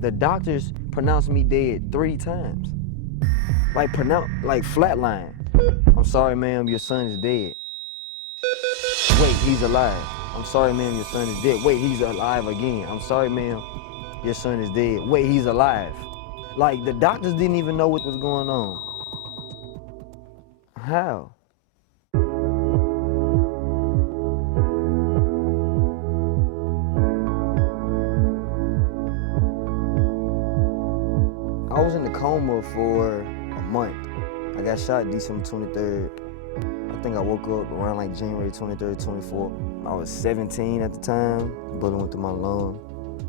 The doctors pronounced me dead 3 times. Like flatline. I'm sorry, ma'am, your son is dead. Wait, he's alive. I'm sorry, ma'am, your son is dead. Wait, he's alive again. I'm sorry, ma'am, your son is dead. Wait, he's alive. Like, the doctors didn't even know what was going on. How? I was in the coma for a month. I got shot December 23rd. I think I woke up around like January 23rd, 24th. I was 17 at the time. The bullet went through my lung,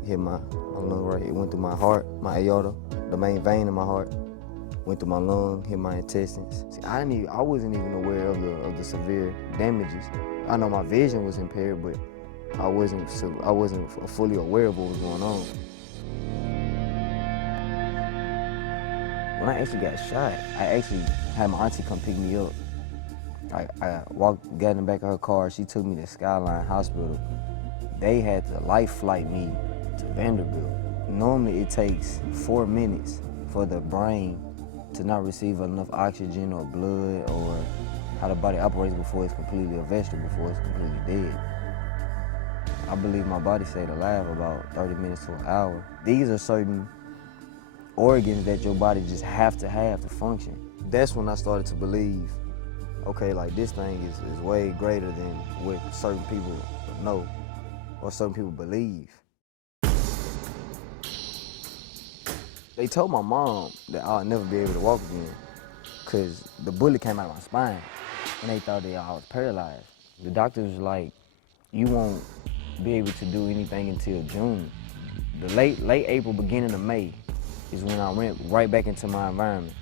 hit my lung right. It went through my heart, my aorta, the main vein in my heart. Went through my lung, hit my intestines. See, I wasn't even aware of the severe damages. I know my vision was impaired, but I wasn't fully aware of what was going on. When I actually got shot, I actually had my auntie come pick me up. I got in the back of her car. She took me to Skyline Hospital. They had to life flight me to Vanderbilt. Normally it takes 4 minutes for the brain to not receive enough oxygen or blood or how the body operates before it's completely a vegetable, before it's completely dead. I believe my body stayed alive about 30 minutes to an hour. These are certain organs that your body just have to function. That's when I started to believe, okay, like this thing is way greater than what certain people know or certain people believe. They told my mom that I'll never be able to walk again because the bullet came out of my spine and they thought that I was paralyzed. The doctors was like, you won't be able to do anything until June. The late April, beginning of May is when I went right back into my environment.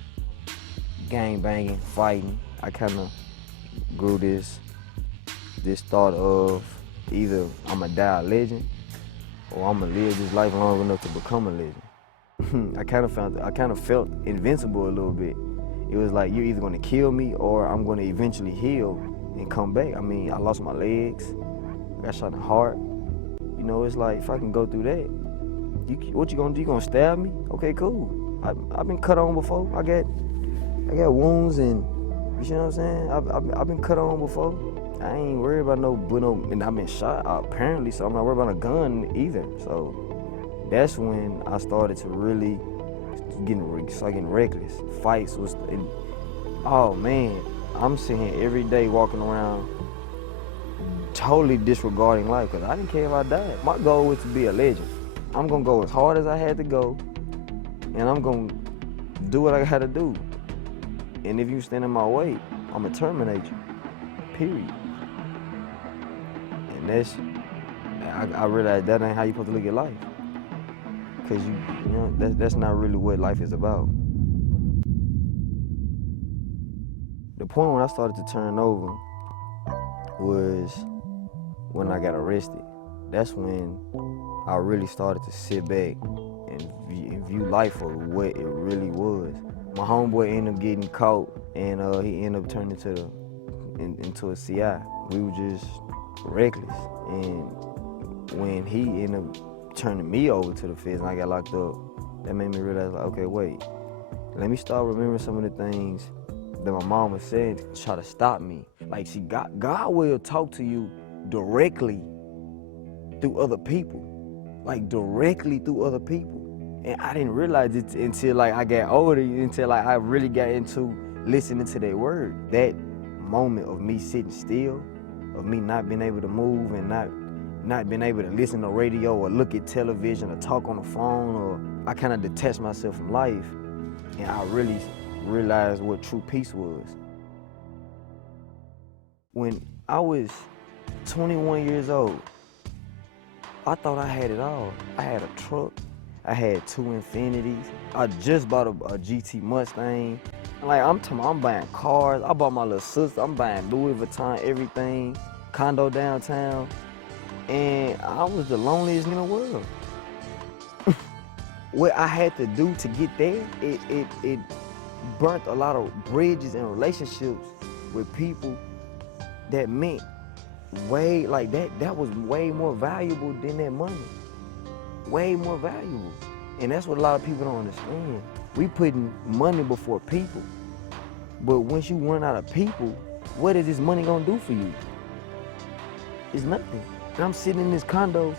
Gang banging, fighting. I kind of grew this thought of either I'm gonna die a legend or I'm gonna live this life long enough to become a legend. I kind of felt invincible a little bit. It was like, you're either gonna kill me or I'm gonna eventually heal and come back. I mean, I lost my legs, I got shot in the heart. You know, it's like, if I can go through that, what you gonna do? You gonna stab me? Okay, cool. I've been cut on before. I got wounds and, you know what I'm saying? I've been cut on before. I ain't worried about no, and I've been shot apparently, so I'm not worried about a gun either. So that's when I started to really start getting reckless. Fights was, oh man, I'm sitting here every day walking around totally disregarding life because I didn't care if I died. My goal was to be a legend. I'm gonna go as hard as I had to go, and I'm gonna do what I had to do. And if you stand in my way, I'm gonna terminate you, period. And I realized that ain't how you supposed to look at life. Cause you know, that's not really what life is about. The point when I started to turn over was when I got arrested. That's when I really started to sit back and view life for what it really was. My homeboy ended up getting caught, and he ended up turning into a CI. We were just reckless, and when he ended up turning me over to the feds and I got locked up, that made me realize, like, okay, wait, let me start remembering some of the things that my mom was saying to try to stop me. Like, see, God will talk to you directly through other people, like directly through other people. And I didn't realize it until like I got older, until like I really got into listening to that word. That moment of me sitting still, of me not being able to move and not being able to listen to radio or look at television or talk on the phone, or I kind of detached myself from life, and I really realized what true peace was. When I was 21 years old, I thought I had it all. I had a truck, I had 2 Infinities, I just bought a GT Mustang. Like, I'm buying cars, I bought my little sister, I'm buying Louis Vuitton, everything, condo downtown, and I was the loneliest in the world. What I had to do to get there, it burnt a lot of bridges and relationships with people that meant way, like that was way more valuable than that money. Way more valuable. And that's what a lot of people don't understand. We putting money before people. But once you run out of people, what is this money gonna do for you? It's nothing. And I'm sitting in this condo,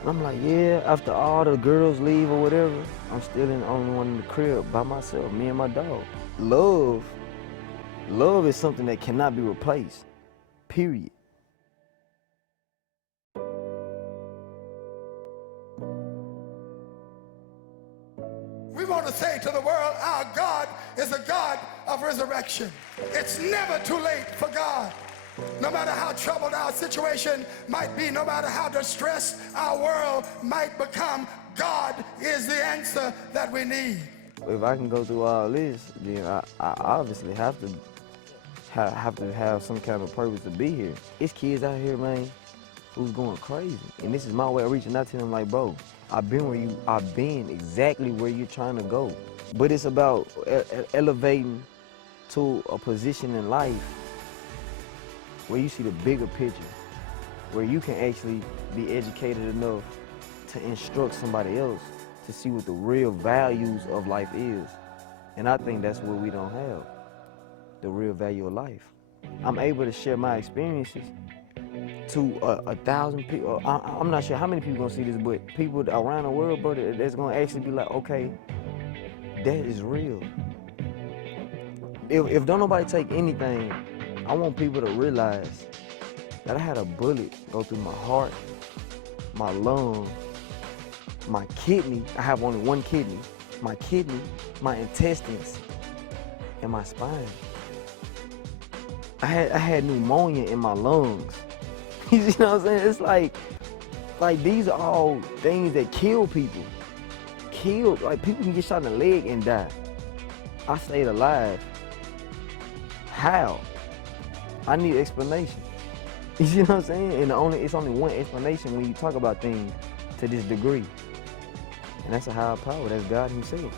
and I'm like, yeah, after all the girls leave or whatever, I'm still the only one in the crib by myself, me and my dog. Love is something that cannot be replaced, period. We want to say to the world, our God is a God of resurrection. It's never too late for God. No matter how troubled our situation might be, no matter how distressed our world might become, God is the answer that we need. If I can go through all this, then I obviously have to have some kind of purpose to be here. It's kids out here, man, who's going crazy. And this is my way of reaching out to them like, bro, I've been exactly where you're trying to go. But it's about elevating to a position in life where you see the bigger picture, where you can actually be educated enough to instruct somebody else to see what the real values of life is. And I think that's what we don't have, the real value of life. I'm able to share my experiences to 1,000 people. I'm not sure how many people gonna see this, but people around the world, bro, that's gonna actually be like, okay, that is real. If don't nobody take anything, I want people to realize that I had a bullet go through my heart, my lung, my kidney. I have only one kidney. My kidney, my intestines, and my spine. I had pneumonia in my lungs. You know what I'm saying? It's like these are all things that kill people. Like people can get shot in the leg and die. I stayed alive. How? I need explanation. You see what I'm saying? And it's only one explanation when you talk about things to this degree. And that's a higher power, that's God himself.